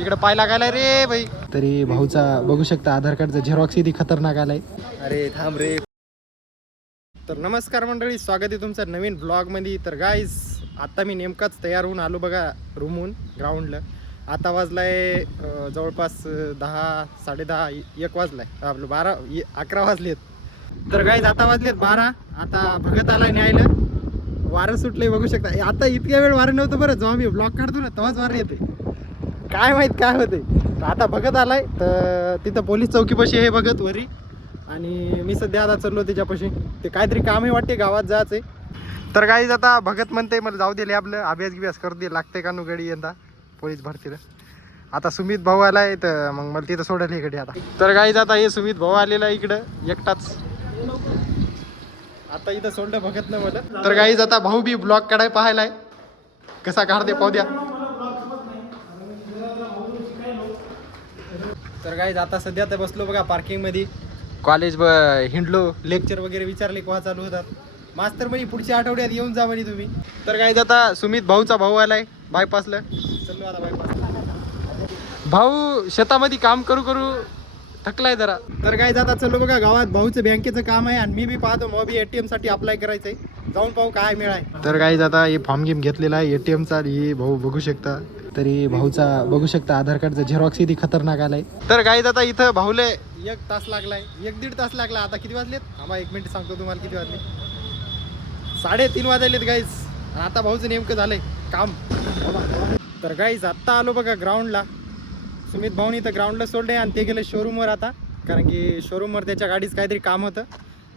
इकडे पाय लागायला रे भाई. तरी भाऊचा बघू शकता आधार कार्डचा झेरॉक्स किती खतरनाक आलाय. अरे थांब रे. तर नमस्कार मंडळी, स्वागत आहे तुमचं नवीन ब्लॉग मध्ये. तर गाईज आता मी नेमकाच तयार होऊन आलो बघा रूमहून ग्राउंडला. आता वाजलाय जवळपास 10 10:30 1 वाजलाय, आपलं 11 वाजलेत. तर गाईज आता वाजलेत 12. आता भगत आलाय न्यायला. वारं सुटलंय बघू शकता. आता इतक्या वेळ वारं नव्हतं बरं, जेव्हा मी ब्लॉग काढतो ना तेव्हाच वारं येते. काय माहित काय होते. आता भगत आलाय तर तिथं पोलीस चौकीपाशी हे भगत वरी. आणि मी सध्या आता चाललो त्याच्यापाशी. ते काहीतरी कामही वाटते, गावात जायचंय. तर गाईज आता भगत म्हणते मला जाऊ दिले, आपलं अभ्यास करू दे, लागते का नु गडी यंदा पोलीस भरतीला. आता सुमित भाऊ आलाय तर मग मला तिथं सोडेल हे गडी आता. तर गाईज आता हे सुमित भाऊ आलेला इकडं एकटाच. आता इथं सोडलं भगत न मला. तर गाईज आता भाऊ बी ब्लॉग काढाय पाहायलाय, कसा काढते पाहू द्या. तर गाईज आता सध्या तर बसलो बघा पार्किंग मध्ये. कॉलेज हिंडलो, लेक्चर वगैरे विचारले केव्हा चालू होतात. मास्तर म्हणे पुढच्या आठवड्यात येऊन जा म्हणे तुम्ही. तर गाईज आता सुमित भाऊचा भाऊ आलाय बायपासला. चललो आता बायपासला. भाऊ शेतामध्ये काम करू करू थकलाय जरा. तर गाईज आता चलो बघा गावात, भाऊचं बँकेचं काम आहे आणि मी बी पाहतो मग बी ATM साठी अप्लाय करायचंय. जाऊन पाहू काय मिळाय. तर गाईज आता हे फॉर्म गेम घेतलेला आहे ATM चा. हे भाऊ बघू शकता. तरी भाऊचा बघू शकता आधार कार्डचा झेरॉक्स किती खतरनाक आलाय. तर गाईज आता इथं भाऊले 1 तास लागलाय, 1-1.5 तास लागला. आता किती वाजलेत आम्हा 1 मिनिट सांगतो तुम्हाला किती वाजले. 3:30 वाजलेत गाईज. आता भाऊचं नेमकं झालंय काम. तर गाईज आत्ता आलो बघा ग्राउंडला. सुमित भाऊनी तर ग्राउंडला सोडले आणि ते गेले शोरूमवर आता, कारण की शोरूमवर त्याच्या गाडीच काहीतरी काम होतं.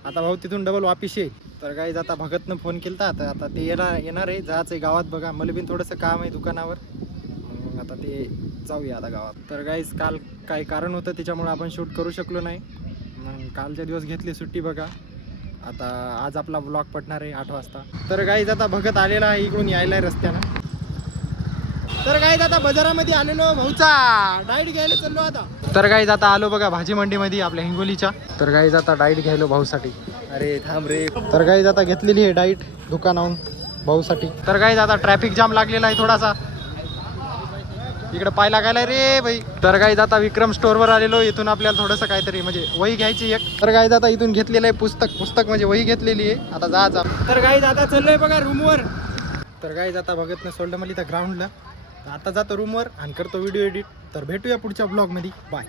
आता भाऊ तिथून डबल वापिस ये. तर गाईज आता भगतनं फोन केलता तर आता ते येणार आहे, जायचं आहे गावात बघा. मला बी थोडंसं काम आहे दुकानावर, आता ते जाऊया आता गावात. तर गाईज काल काही कारण होतं त्याच्यामुळे आपण शूट करू शकलो नाही. मग कालच्या दिवस घेतली सुट्टी बघा. आता आज आपला ब्लॉग पडणार आहे 8 वाजता. तर गाईज आता भगत आलेला आहे, इकडून यायला आहे रस्त्यानं. तर गाईज आता बाजारामध्ये आलेलो, भाऊचा डाईट घ्यायला चाललो आता. तर गाईज आता आलो बघा भाजी मंडीमध्ये आपल्या हिंगोलीच्या. तर गाईज आता डाईट घ्यायलो भाऊसाठी. अरे थांब रे. तर गाईज आता घेतलेली आहे डाईट दुकानाहून भाऊसाठी. तर गाईज आता ट्रॅफिक जाम लागलेला आहे थोडासा, इकडे पाय लागायला रे भाई. तर गाईज आता विक्रम स्टोअरवर आलेलो. इथून आपल्याला थोडंसं काहीतरी म्हणजे वही घ्यायची एक. तर गाईज आता इथून घेतलेलं आहे पुस्तक म्हणजे वही घेतलेली आहे. आता जायचं. तर गाईज आता चाललोय बघा रूमवर. तर गाईज आता बघत नाही सोडलं मला इथं ग्राउंडला. आता जातो रूमवर आणि करतो व्हिडिओ एडिट. तर भेटूया पुढच्या ब्लॉगमध्ये. बाय.